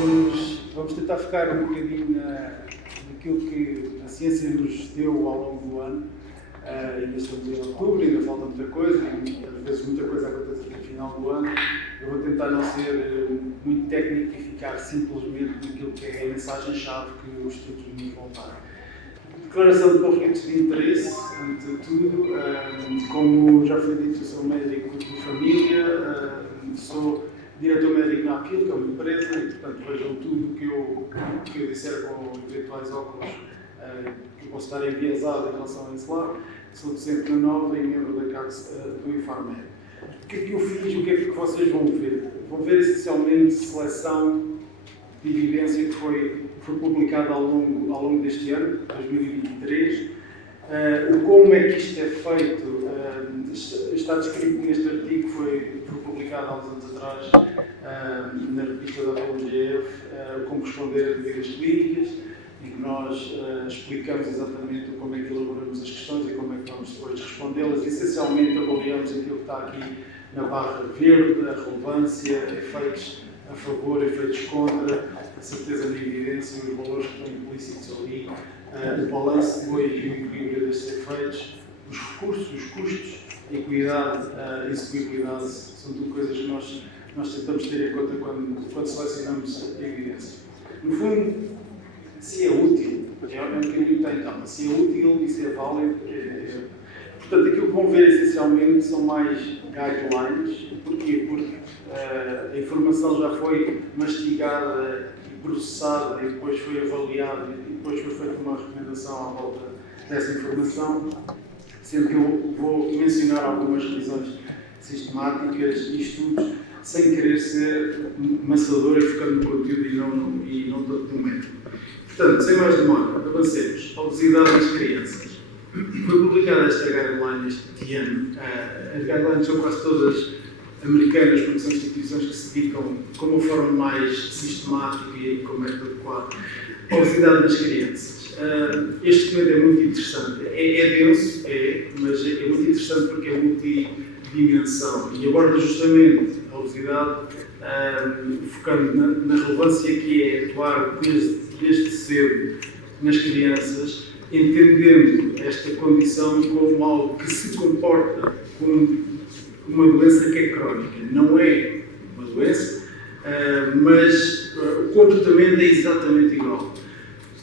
vamos tentar focar um bocadinho naquilo que a ciência nos deu ao longo do ano. Ainda estamos em outubro, ainda falta muita coisa, e às vezes muita coisa acontece no final do ano. Eu vou tentar não ser muito técnico e ficar simplesmente naquilo que é a mensagem-chave que os estudos nos vão dar. Declaração de conflitos de interesse, ante tudo. Como já foi dito, eu sou médico de família, sou diretor médico na Apil, que é uma empresa, e portanto vejam tudo o que eu disser com eventuais óculos que eu posso estar enviesado em relação a esse lado. Sou docente na Nova e membro da CACS do Infarmed. O que é que eu fiz? O que é que vocês vão ver? Vão ver essencialmente seleção de evidência que foi publicada ao longo deste ano, 2023. Como é que isto é feito está descrito neste artigo que foi publicado há uns anos atrás na revista da OMGF, como responder a dúvidas clínicas, em que nós explicamos exatamente como é que elaboramos as questões e como é que vamos depois respondê-las. Essencialmente avaliamos aquilo que está aqui na barra verde, a relevância, efeitos a favor, efeitos contra, a certeza da evidência e os valores que estão implícitos ali, o balanço depois e o equilíbrio destes efeitos, os recursos, os custos, a equidade, a execuibilidade, são tudo coisas que nós tentamos ter em conta quando selecionamos a evidência. No fundo, se é útil, é um bocadinho que está em calma, se é útil e se é válido, portanto, aquilo que vão ver essencialmente são mais guidelines. Porquê? Porque a informação já foi mastigada e processada e depois foi avaliada e depois foi feita uma recomendação à volta dessa informação, sendo que eu vou mencionar algumas revisões sistemáticas e estudos sem querer ser maçador e focando no conteúdo e não tanto no método. Portanto, sem mais demora, avancemos. Obesidade nas crianças. Foi publicada esta guideline este ano. As guidelines são quase todas americanas, porque são instituições que se dedicam com uma forma mais sistemática e com método adequado à obesidade nas crianças. Este documento é muito interessante. É denso, mas é muito interessante porque é multidimensão e aborda justamente a obesidade, focando na relevância que é atuar desde cedo nas crianças, entendendo esta condição como algo que se comporta como uma doença que é crónica. Não é uma doença, mas o comportamento é exatamente igual.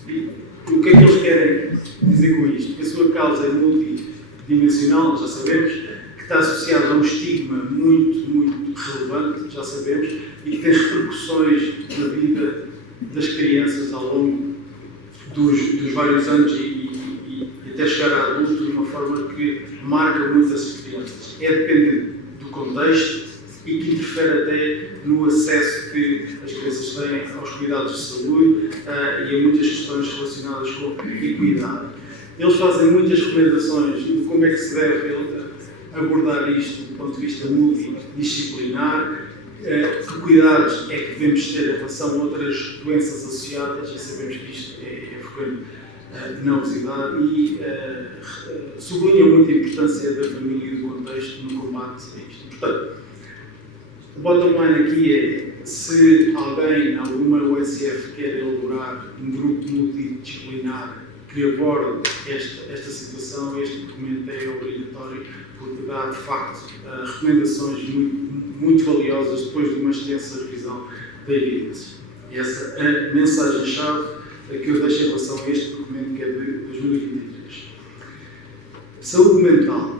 E o que é que eles querem dizer com isto? Que a sua causa é multidimensional, já sabemos, que está associada a um estigma muito, muito relevante, já sabemos, e que tem repercussões na vida das crianças ao longo dos vários anos e até chegar a adulto de uma forma que marca muito essas crianças. É dependente do contexto e que interfere até no acesso que as crianças têm aos cuidados de saúde e a muitas questões relacionadas com equidade. Eles fazem muitas recomendações de como é que se deve abordar isto do ponto de vista multidisciplinar, que cuidados é que devemos ter em relação a outras doenças associadas, e sabemos que isto é frequente na obesidade, e sublinham muito a importância da família e do contexto no combate a isto. Portanto, o bottom line aqui é, se alguém, alguma USF, quer elaborar um grupo multidisciplinar que aborde esta situação, este documento é obrigatório, porque dá, de facto, recomendações muito valiosas depois de uma extensa revisão da evidência. E essa é a mensagem-chave que eu deixo em relação a este documento, que é de 2023. Saúde mental.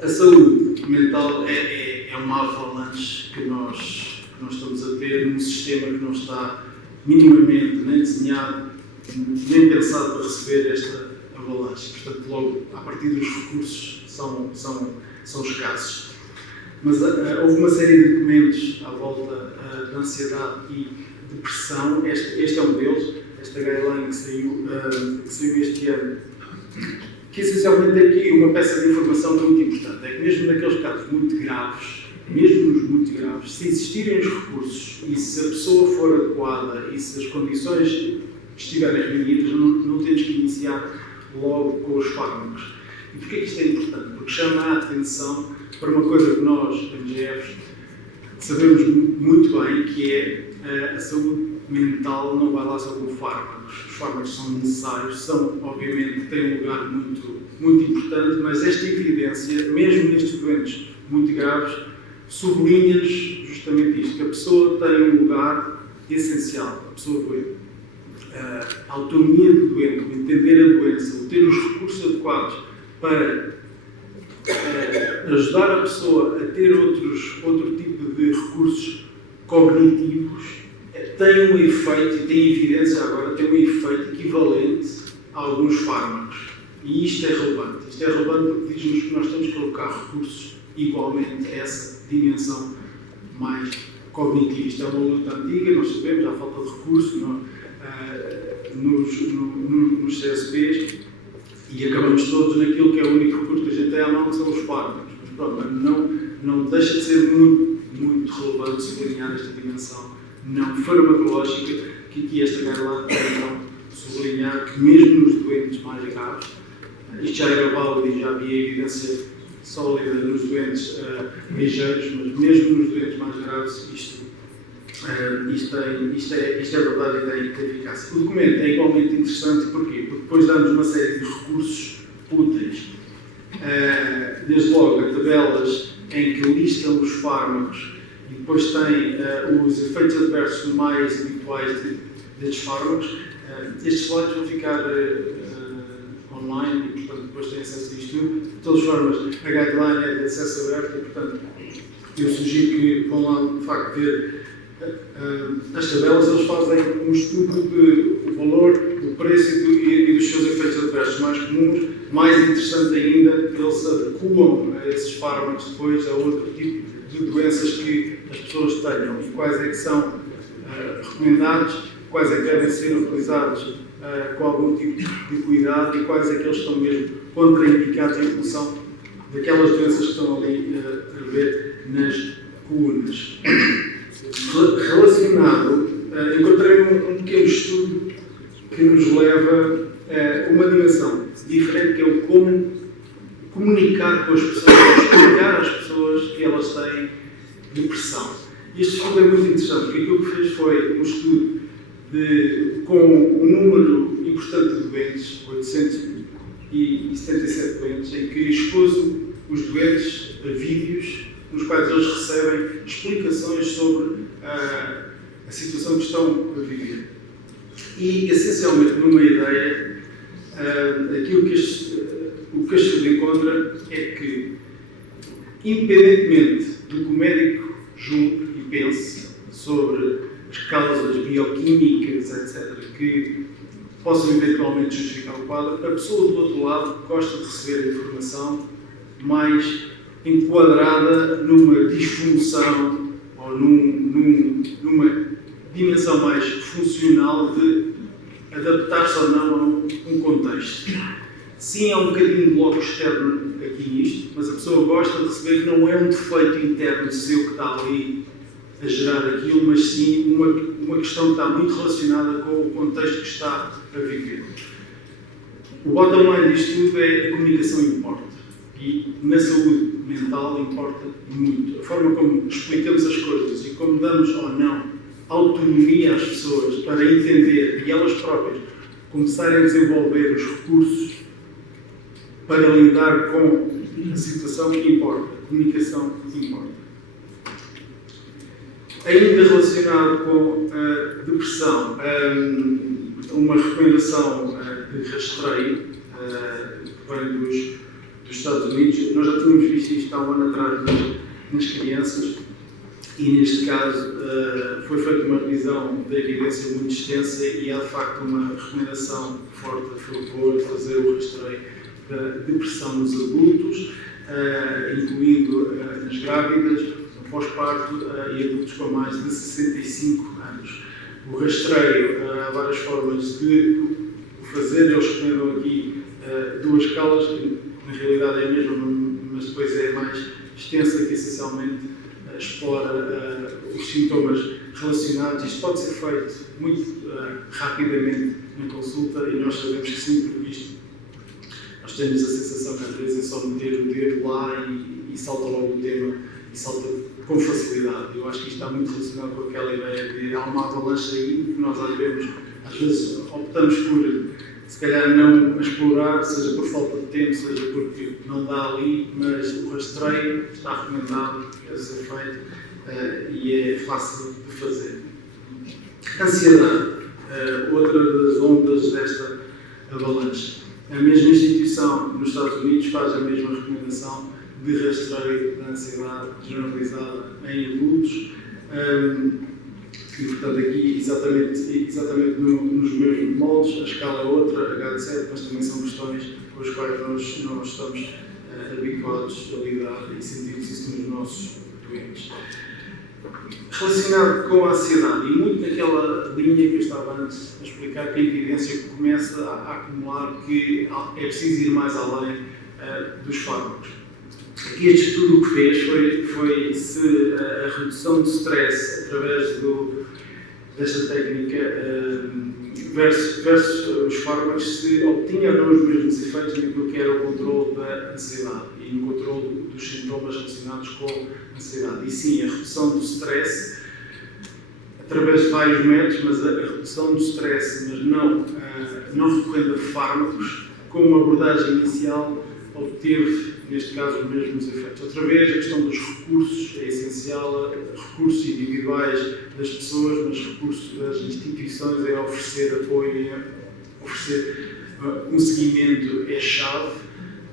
A saúde mental é uma avalanche que nós estamos a ter num sistema que não está minimamente nem desenhado, nem pensado para receber esta avalanche. Portanto, logo, a partir dos recursos são escassos. Mas houve uma série de documentos à volta da ansiedade e depressão. Este é um deles, esta guideline que saiu este ano, que essencialmente tem aqui uma peça de informação muito importante. É que mesmo naqueles casos muito graves, mesmo nos muito graves, se existirem os recursos e se a pessoa for adequada e se as condições estiverem reunidas, não temos que iniciar logo com os fármacos. E porquê que isto é importante? Porque chama a atenção para uma coisa que nós, MGFs, sabemos muito bem, que é a saúde mental não vai lá só com fármacos. Os fármacos são necessários, são, obviamente, têm um lugar muito, muito importante, mas esta evidência, mesmo nestes doentes muito graves, sublinha-nos justamente isto, que a pessoa tem um lugar essencial, a pessoa doente. A autonomia do doente, o entender a doença, o ter os recursos adequados para ajudar a pessoa a ter outro tipo de recursos cognitivos, tem um efeito, e tem evidência agora, tem um efeito equivalente a alguns fármacos. E isto é relevante. Isto é relevante porque diz-nos que nós temos que colocar recursos igualmente a essa dimensão mais cognitiva. Isto é uma luta antiga, nós sabemos, há falta de recursos nos CSPs e acabamos todos naquilo que é o único recurso que a gente tem à mão, são os fármacos. Mas pronto, não deixa de ser muito, muito relevante sublinhar esta dimensão não farmacológica, que aqui esta guideline tem sublinhar que mesmo nos doentes mais graves, isto já era válido e já havia evidência sólida nos doentes ligeiros, mas mesmo nos doentes mais graves isto é verdade e tem eficácia. O documento é igualmente interessante, porquê? Porque depois dá-nos uma série de recursos úteis. Desde logo, a tabelas em que listam os fármacos e depois tem os efeitos adversos mais habituais destes fármacos. Estes slides vão ficar online e, portanto, depois têm acesso a isto tudo. De todas as formas, a guideline é de acesso aberto e, portanto, eu sugiro que vão lá, de facto, ver as tabelas. Eles fazem um estudo do valor, do preço e dos seus efeitos adversos mais comuns. Mais interessante ainda, eles adequam esses fármacos depois a outro tipo de doenças que as pessoas tenham e quais é que são recomendados, quais é que devem ser utilizados com algum tipo de cuidado e quais é que eles estão mesmo contraindicados em função daquelas doenças que estão ali a ver nas colunas. Relacionado, encontrei um pequeno estudo que nos leva a uma dimensão diferente, que é o como comunicar com as pessoas, explicar às pessoas que elas têm depressão. Este estudo é muito interessante, porque aquilo que fez foi um estudo com um número importante de doentes, 877 doentes, em que expôs os doentes a vídeos nos quais eles recebem explicações sobre a situação que estão a viver. E, essencialmente, numa ideia, o que este estudo encontra é que, independentemente do que o médico julgue e pense sobre as causas bioquímicas, etc., que possam eventualmente justificar o quadro, a pessoa do outro lado gosta de receber a informação mais enquadrada numa disfunção ou numa dimensão mais funcional de adaptar-se ou não a um contexto. Sim, há um bocadinho de bloco externo aqui nisto, mas a pessoa gosta de receber que não é um defeito interno seu que está ali a gerar aquilo, mas sim uma questão que está muito relacionada com o contexto que está a viver. O bottom line disto tudo é a comunicação importa. E na saúde mental importa muito. A forma como explicamos as coisas e como damos ou não autonomia às pessoas para entender e elas próprias começarem a desenvolver os recursos para lidar com a situação que importa. A comunicação importa. Ainda relacionado com a depressão, uma recomendação de rastreio que vem dos Estados Unidos. Nós já tínhamos visto isto há um ano atrás nas crianças e, neste caso, foi feita uma revisão da evidência muito extensa e há, de facto, uma recomendação forte a favor de fazer o rastreio da depressão nos adultos, incluindo nas grávidas, no pós-parto e adultos com mais de 65 anos. O rastreio, há várias formas de o fazer. Eles recomendam aqui duas escalas, que na realidade é a mesma, mas depois é mais extensa, que essencialmente explora os sintomas relacionados. Isto pode ser feito muito rapidamente na consulta e nós sabemos que sim, por visto, nós temos a sensação que às vezes é só meter o dedo lá e salta logo o tema e salta com facilidade. Eu acho que isto está muito relacionado com aquela ideia de há uma avalanche aí que nós às vezes optamos por se calhar não explorar, seja por falta de tempo, seja porque não dá ali, mas o rastreio está recomendado, deve ser feito e é fácil de fazer. Ansiedade, outra das ondas desta avalanche. A mesma instituição nos Estados Unidos faz a mesma recomendação de rastreio da ansiedade generalizada em adultos. E, portanto, aqui exatamente nos mesmos moldes, a escala é outra, HD7, mas também são questões com as quais nós estamos habituados a lidar e sentimos isso nos nossos doentes. Relacionado com a ansiedade, e muito naquela linha que eu estava antes a explicar, que a evidência começa a acumular que é preciso ir mais além dos fármacos. Aqui este estudo o que fez foi se a redução do stress através desta técnica versus os fármacos se obtinha ou não os mesmos efeitos naquilo que era o controle da ansiedade e no controle dos sintomas relacionados com a ansiedade. E sim, a redução do stress através de vários métodos, mas a redução do stress, mas não recorrendo a fármacos, com uma abordagem inicial obteve, neste caso, os mesmos efeitos. Outra vez, a questão dos recursos é essencial, recursos individuais das pessoas, mas recursos das instituições é oferecer apoio, oferecer um seguimento é chave,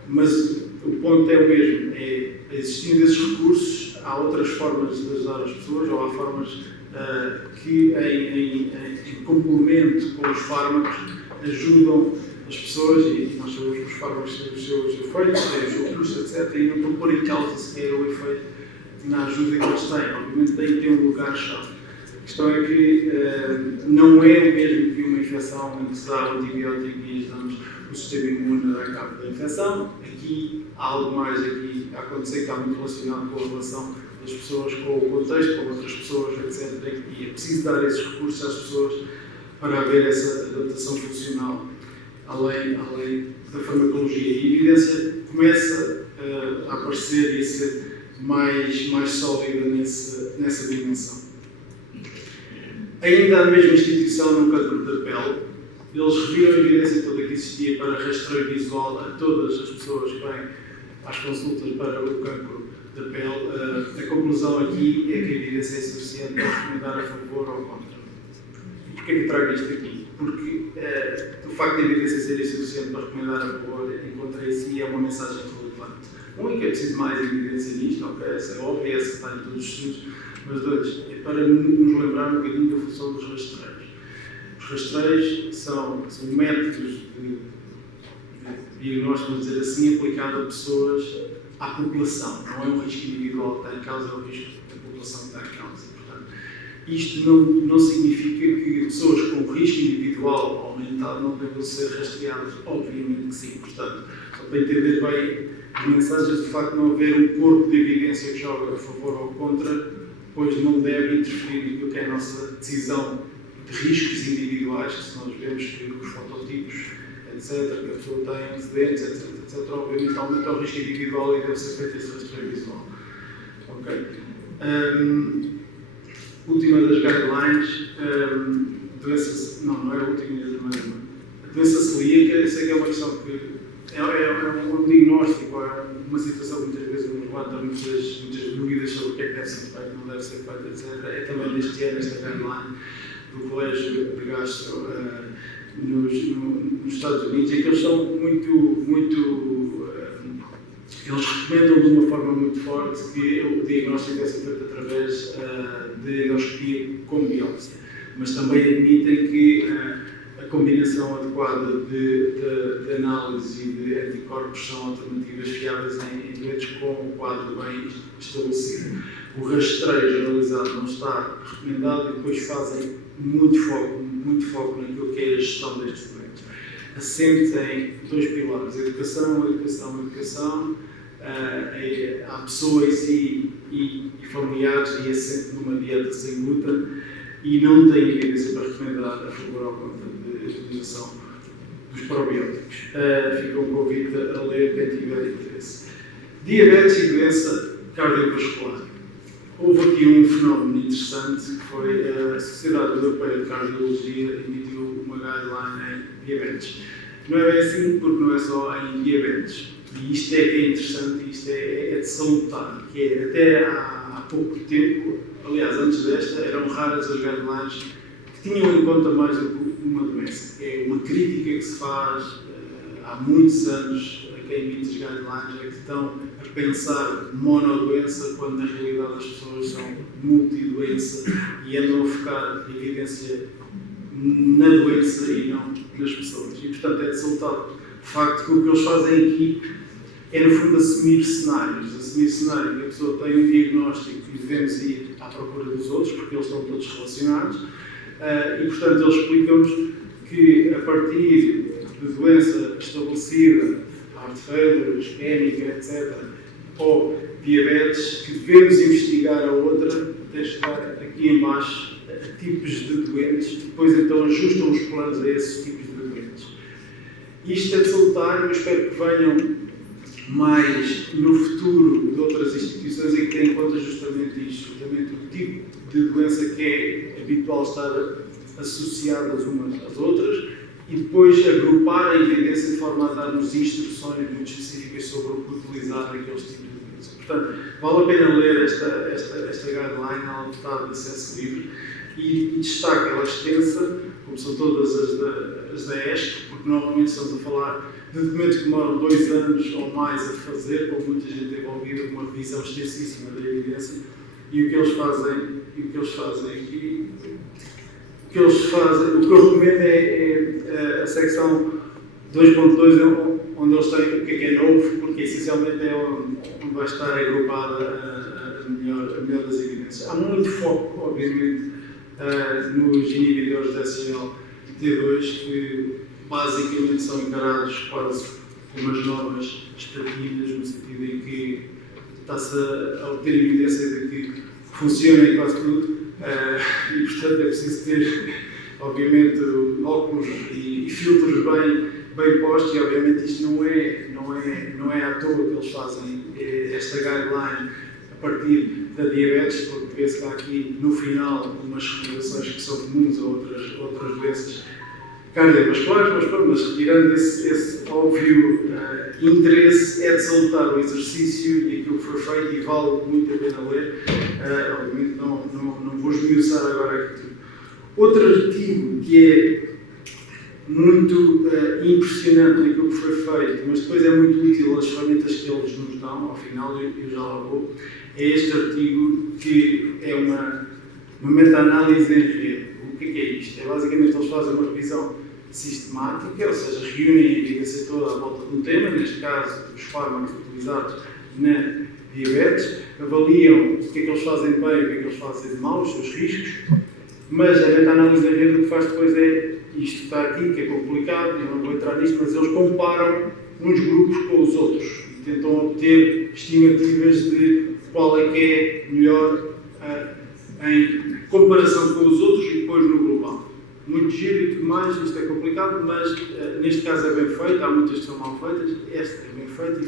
mas o ponto é o mesmo, é existindo esses recursos, há outras formas de ajudar as pessoas, ou há formas que, em complemento com os fármacos, ajudam as pessoas, e nós sabemos que os fármacos têm os seus efeitos, têm os seus custos, etc., e não estão pôr em causa sequer o efeito na ajuda que eles têm. Obviamente têm que ter um lugar-chave. A questão é que não é o mesmo que uma infecção em que se dá o antibiótico e ajudamos o sistema imune a dar cabo da infecção. Aqui há algo mais aqui a acontecer que está muito relacionado com a relação das pessoas com o contexto, com outras pessoas, etc., e é preciso dar esses recursos às pessoas para haver essa adaptação funcional. Além da farmacologia. E a evidência começa a aparecer e a ser mais sólida nessa dimensão. Ainda a mesma instituição no cancro da pele, eles reviram a evidência toda que existia para rastreio visual a todas as pessoas que vêm às consultas para o cancro da pele. A conclusão aqui é que a evidência é suficiente para recomendar a favor ou contra. E porquê que trago isto aqui? Porque o facto de a evidência ser insuficiente para recomendar a favor em contra em si é uma mensagem relevante. Um é que é preciso mais evidência nisto, ok, essa é óbvia, essa está em todos os estudos, mas dois, é para nos lembrar um bocadinho da função dos rastreios. Os rastreios são métodos de diagnóstico, vamos dizer assim, aplicado a pessoas, à população. Não é um risco individual que está em causa, é o risco da população que está em causa. Isto não significa que pessoas com risco individual aumentado não devem ser rastreadas, obviamente que sim. Portanto, só para entender bem as mensagens, de facto não haver um corpo de evidência que joga a favor ou contra, pois não deve interferir naquilo que é a nossa decisão de riscos individuais, que se nós vemos que os fototipos, etc., que a pessoa tem antecedentes, etc., obviamente aumenta o risco individual e deve ser feito esse rastreio visual. Ok? Última das guidelines, não é a última, a doença celíaca. Eu sei que é uma questão que é um diagnóstico, é uma situação que muitas vezes nos levanta muitas dúvidas sobre o que é que deve ser feito, não deve ser feito, etc. É também deste ano esta guideline do Colégio de Gastro nos Estados Unidos, em que eles são eles recomendam de uma forma muito forte que o diagnóstico deve ser feito através de endoscopia com biópsia, mas também admitem que a combinação adequada de análise e de anticorpos são alternativas fiáveis em doentes com um quadro bem estabelecido. O rastreio generalizado não está recomendado e depois fazem muito foco naquilo que é a gestão destes doentes. Assente em dois pilares: educação, a pessoa em si e familiares, e assente numa dieta sem glúten, e não tem evidência para recomendar a favor ou contra da utilização dos probióticos. Fica um convite a ler quem tiver interesse. Diabetes e doença cardiovascular. houve aqui um fenómeno interessante que foi a Sociedade Europeia de Cardiologia emitiu uma guideline em diabetes. Não é bem assim, porque não é só em diabetes. E isto é que é interessante, isto é de salutar, que é até há pouco tempo, aliás, antes desta, eram raras as guidelines que tinham em conta mais do que uma doença. É uma crítica que se faz há muitos anos a quem emite as guidelines, é que estão a pensar monodoença, quando na realidade as pessoas são multidoença e andam a focar a evidência na doença e não nas pessoas. E, portanto, é de salutar o facto que o que eles fazem aqui é, no fundo, assumir cenários. Assumir cenário que a pessoa tem um diagnóstico e devemos ir à procura dos outros, porque eles estão todos relacionados. E, portanto, eles explicam-nos que, a partir de doença estabelecida, heart failure, isquémica, etc., ou diabetes, que devemos investigar a outra, até chegar aqui em baixo, a tipos de doentes, depois então ajustam os planos a esses tipos de doentes. Isto é de salutar e eu espero que venham mais no futuro de outras instituições em que têm em conta justamente isto, justamente o tipo de doença que é habitual estar associadas umas às outras e depois agrupar a evidência de forma a dar-nos instruções muito específicas sobre o que utilizar naqueles tipos de doença. Portanto, vale a pena ler esta guideline, ela está de acesso livre e destaca, ela é extensa, como são todas as da ESC, porque normalmente estamos a falar de documentos que demoram 2 anos ou mais a fazer, com muita gente envolvida, com uma revisão extensíssima da evidência, e o que eles fazem aqui, o que eu recomendo é a secção 2.2, onde eles têm o que é novo, porque essencialmente é onde vai estar agrupada a melhor das evidências. Há muito foco, obviamente, nos inibidores da SGL T2, que basicamente são encarados quase como as novas estatinas, no sentido em que está-se a obter evidência de que funciona em quase tudo, e portanto é preciso ter, obviamente, óculos e filtros bem postos, e obviamente isto não é à toa que eles fazem esta guideline a partir da diabetes, porque vê-se que há aqui no final umas recomendações que são comuns a outras doenças cardiovasculares, mas retirando esse óbvio interesse, é de salutar o exercício e aquilo que foi feito, e vale muito a pena ler. Obviamente não vou esmiuçar agora aqui tudo. Outro artigo que é muito impressionante naquilo que foi feito, mas depois é muito útil as ferramentas que eles nos dão, ao final eu já lá vou, é este artigo que é uma meta-análise em rede. O que é isto? É basicamente eles fazem uma revisão sistemática, ou seja, reúnem a evidência toda à volta de um tema, neste caso os fármacos utilizados na diabetes, avaliam o que é que eles fazem bem e o que é que eles fazem de mal, os seus riscos, mas a meta-análise em rede o que faz depois é isto que está aqui, que é complicado, eu não vou entrar nisto, mas eles comparam uns grupos com os outros e tentam obter estimativas de qual é que é melhor em comparação com os outros e depois no global. Muito giro e tudo mais, isto é complicado, mas neste caso é bem feito, há muitas que são mal feitas, esta é bem feita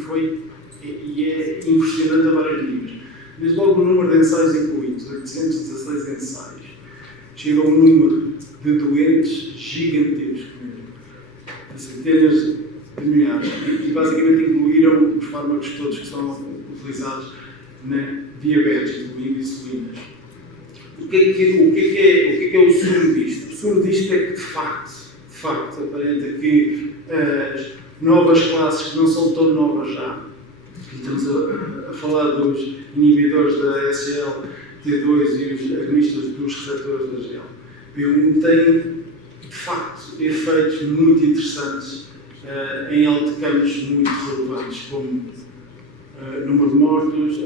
e é impressionante a vários níveis. Desde logo o número de ensaios incluídos, 816 ensaios. Chega a um número de doentes gigantesco mesmo, a centenas de milhares, e basicamente incluíram os fármacos todos que são utilizados na diabetes, incluindo insulinas. O que é o sumo disto? O sumo disto é que, de facto, aparenta que as novas classes, que não são tão novas já, e estamos a falar dos inibidores da SGLT2 e os agonistas dos receptores da GLP1, têm, de facto, efeitos muito interessantes em campos muito relevantes, como número de mortos,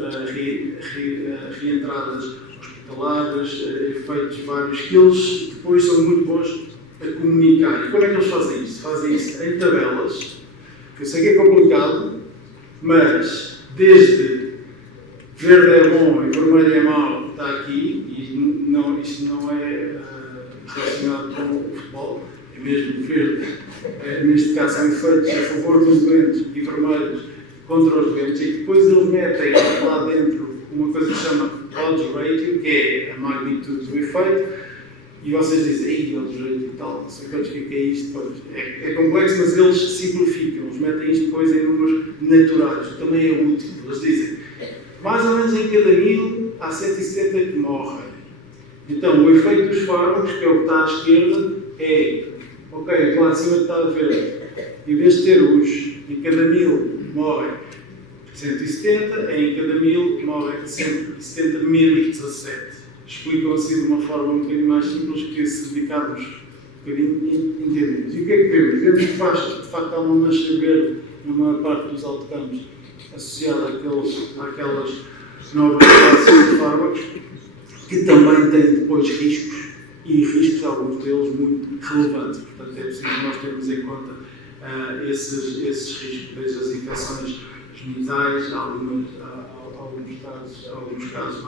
reentradas hospitalares, efeitos vários, que eles depois são muito bons a comunicar. E como é que eles fazem isso? Fazem isso em tabelas, que eu sei que é complicado, mas desde verde é bom e vermelho é mau, está aqui, e isto não é relacionado com o futebol, é mesmo verde. Neste caso são efeitos a favor dos doentes e vermelhos contra os doentes, e depois eles metem lá dentro uma coisa que se chama odds ratio, que é a magnitude do efeito, e vocês dizem, ei, odds ratio e tal, não sei quantos que é isto, pois, é complexo, mas eles simplificam, eles metem isto depois em números naturais, também é útil. Eles dizem, mais ou menos em cada 1000 há 170 que morrem. Então, o efeito dos fármacos, que é o que está à esquerda, é, ok, aqui lá acima está a ver, em vez de ter os, em cada 1000 morrem 170, em cada 1000 morrem 170.017. Explicam assim de uma forma um bocadinho mais simples que se dedicarmos um bocadinho entendemos. E o que é que vemos? Vemos que de facto há uma mancha verde numa parte dos autocampos associada àquelas novas classes de fármacos que também têm depois riscos, e riscos, alguns deles, muito relevantes. Portanto, é preciso nós termos em conta esses riscos, desde as infecções genitais, alguns casos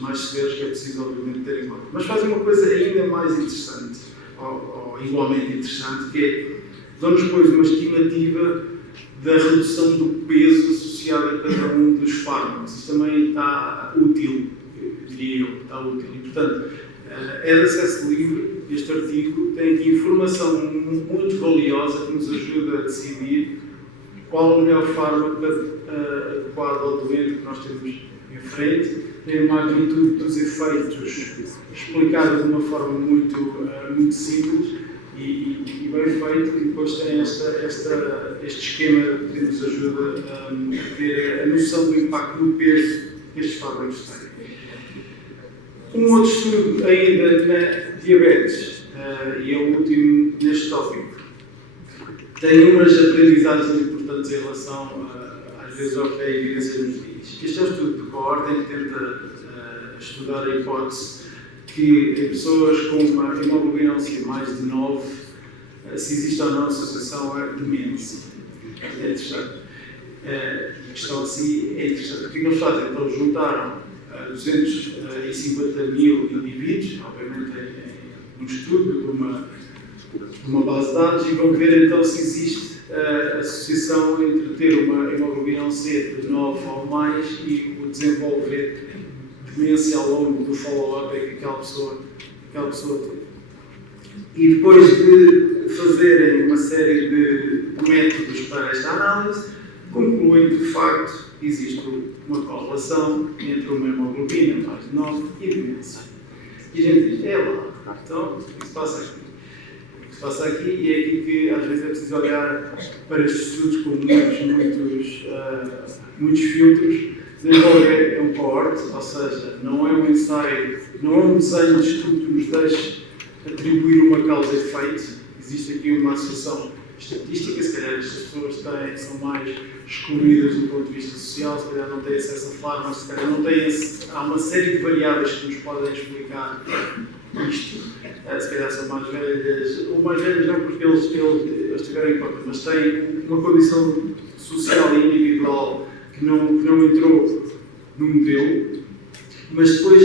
mais severos, que é preciso, obviamente, ter em conta. Mas fazem uma coisa ainda mais interessante, ou igualmente interessante, que é dão-nos depois uma estimativa da redução do peso associado a cada um dos fármacos. Isso também está útil, diria eu, está útil. E, portanto, é de acesso livre. Este artigo tem aqui informação muito valiosa que nos ajuda a decidir qual o melhor fármaco adequado ao doente que nós temos em frente. Tem a magnitude dos efeitos explicada de uma forma muito simples e bem feito, e depois tem este esquema que nos ajuda a ter a noção do impacto do peso que estes fármacos têm. Um outro estudo ainda na diabetes, e é o último neste tópico, tem umas aprendizagens importantes em relação, às vezes, ao que a evidência nos diz. Este é um estudo de coorte em que tenta estudar a hipótese que em pessoas com uma hemoglobina A1C mais de 9, se existe ou não associação à demência. É interessante. A questão assim é interessante. O que eles fazem? Então, juntaram 250 mil indivíduos, obviamente num estudo de uma base de dados, e vão ver então se existe associação entre ter uma hemoglobina A1C de 9 ou mais e o desenvolver demência ao longo do follow-up que aquela pessoa teve. E depois de fazerem uma série de métodos para esta análise, concluem que de facto existe uma correlação entre uma hemoglobina mais de 9 e demência. E a gente diz, lá, então, o que se passa aqui? O que se passa aqui, e é aqui que às vezes é preciso olhar para estes estudos com muitos filtros. Desenvolver um coorte, ou seja, não é um ensaio, não é um desenho de estudo que nos deixe atribuir uma causa e efeito. Existe aqui uma associação estatística, se calhar estas pessoas são mais excluídas do ponto de vista social, se calhar não têm acesso a fármacos, se calhar não têm há uma série de variáveis que nos podem explicar isto. Se calhar são mais velhas, ou mais velhas não porque eles tiveram em conta, mas têm uma condição social e individual que não entrou no modelo, mas depois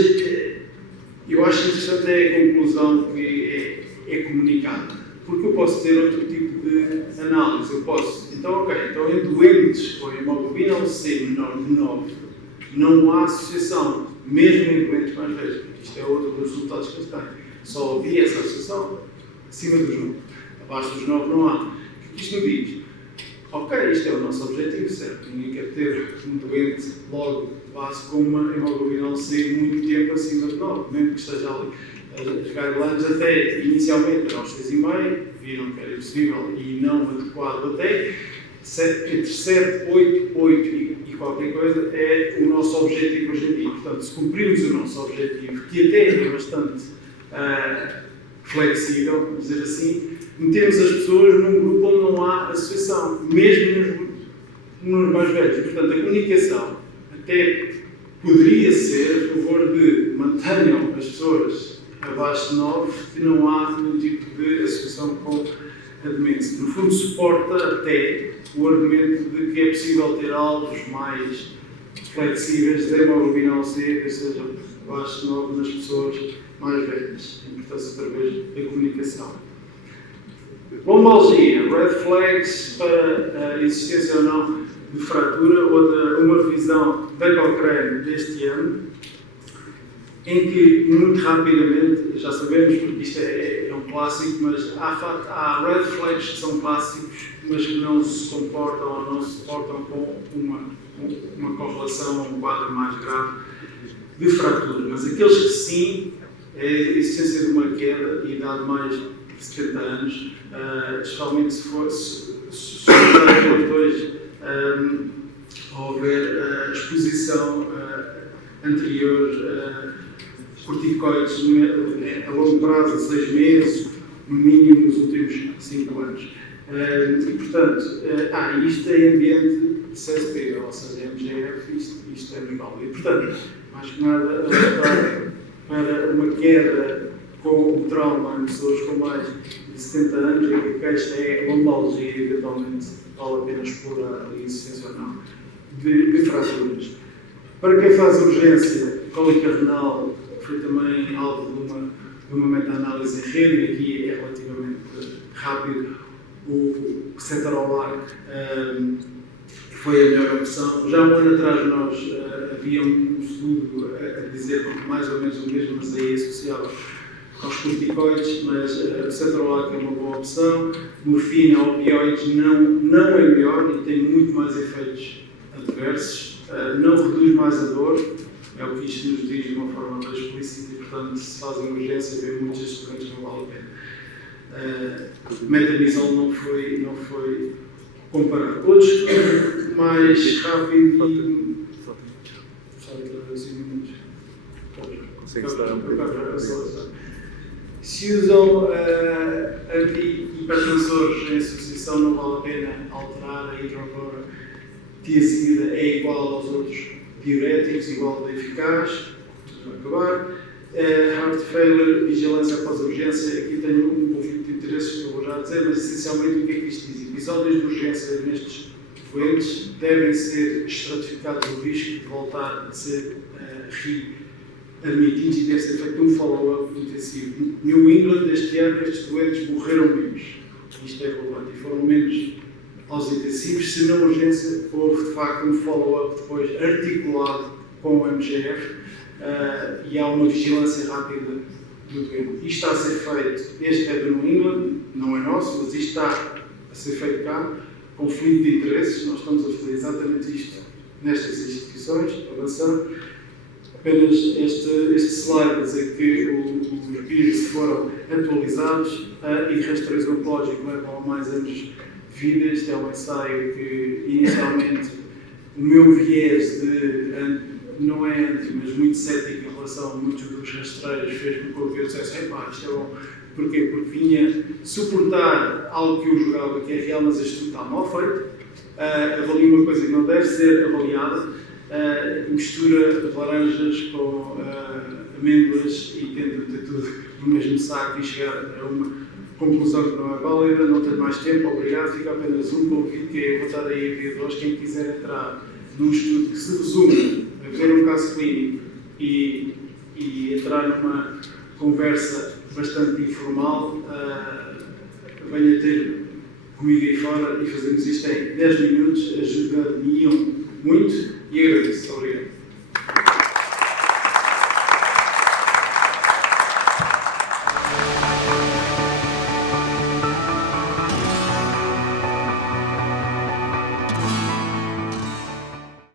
eu acho interessante a conclusão que é comunicada, porque eu posso ter outro tipo de análise. Eu posso, então em doentes com hemoglobina A1C menor de 9, não há associação, mesmo em doentes mais velhos. Isto é outro dos resultados que eles têm. Só havia essa associação acima dos 9. Abaixo dos 9 não há. O que isto me diz? Ok, isto é o nosso objetivo, certo? Ninguém quer ter um doente logo de base com uma hemoglobina A1C muito tempo acima de 9, mesmo que esteja ali. As guidelines até inicialmente eram aos 6,5, viram que era impossível e não adequado até. Entre 7, 8 e qualquer coisa é o nosso objetivo hoje em dia. Portanto, se cumprirmos o nosso objetivo, que até é bastante flexível, vamos dizer assim, metemos as pessoas num grupo onde não há associação, mesmo nos mais velhos. Portanto, a comunicação até poderia ser a favor de mantenham as pessoas abaixo de 9, que não há nenhum tipo de associação com a demência. No fundo, suporta até o argumento de que é possível ter alvos mais flexíveis de hemoglobina A1C, ou seja, abaixo de 9 nas pessoas mais velhas. A importância, através da comunicação. Lombalgia, red flags para a existência ou não de fratura, uma revisão da Cochrane deste ano, em que, muito rapidamente, já sabemos, porque isto é um clássico, mas há red flags que são clássicos, mas que não se comportam ou não se portam com uma correlação, um quadro mais grave de fratura. Mas aqueles que sim, é a existência de uma queda e idade mais de 70 anos, especialmente se juntarem os dois, houver exposição anterior, corticoides a longo prazo, 6 meses, no mínimo nos últimos 5 anos. E, portanto, isto é ambiente de CSP, ou seja, MGF, isto é normal. E, portanto, mais que nada, apontar para uma queda com o trauma em pessoas com mais de 70 anos, e a queixa é lombalgia, e eventualmente vale a pena explorar a existência ou não de fraturas. Para quem faz urgência, cólica renal foi também alvo de uma meta-análise em rede, e aqui é relativamente rápido. O Cetrolac foi a melhor opção. Já um ano atrás nós havia um estudo a dizer mais ou menos o mesmo, mas aí associado aos corticoides, mas o Cetrolac é uma boa opção. Morfina, opioides, não é melhor e tem muito mais efeitos adversos, não reduz mais a dor, é o que isto nos diz de uma forma mais explícita, e portanto, se fazem urgência, vê muitas doenças, não vale a pena. Metamizol não foi comparado. Outro estudo mais rápido e. Só outra 5 minutos. Consegue-se dar se usam anti-hipertensores em associação, não vale a pena alterar a hidroclorotiazida, é igual aos outros diuréticos, igual de eficaz. Vamos acabar. Heart failure, vigilância após a urgência, aqui tenho um conflito de interesses que eu vou já dizer, mas essencialmente o que é que isto diz? Episódios de urgência nestes doentes devem ser estratificados o risco de voltar a ser readmitidos e deve ser feito um follow-up intensivo. New England, este ano, estes doentes morreram menos. Isto é relevante. E foram menos aos intensivos. Se na urgência houve, de facto, um follow-up depois articulado com o MGF, e há uma vigilância rápida do doente. Isto está a ser feito, este é do New England, não é nosso, mas isto está a ser feito cá. Conflito de interesses, nós estamos a fazer exatamente isto nestas instituições, avançando. Apenas este slide a dizer que os peers foram atualizados e rastreios oncológicos levam a mais anos de vida. Este é um ensaio que, inicialmente, o meu viés não é mas muito cético em relação a muitos dos rastreios, fez-me com que eu dissesse, isto é bom. Porquê? Porque vinha suportar algo que eu julgava que é real, mas este estudo está mal feito. Avalia uma coisa que não deve ser avaliada, mistura laranjas com amêndoas e tenta ter tudo no mesmo saco e chegar a uma conclusão que não é válida. Não tenho mais tempo, obrigado. Fica apenas um convite, que é votar aí a dia de hoje. Quem quiser entrar num estudo que se resume a ver um caso clínico e entrar numa conversa bastante informal, venha ter comigo aí fora e fazemos isto em 10 minutos, ajuda-me muito e agradeço.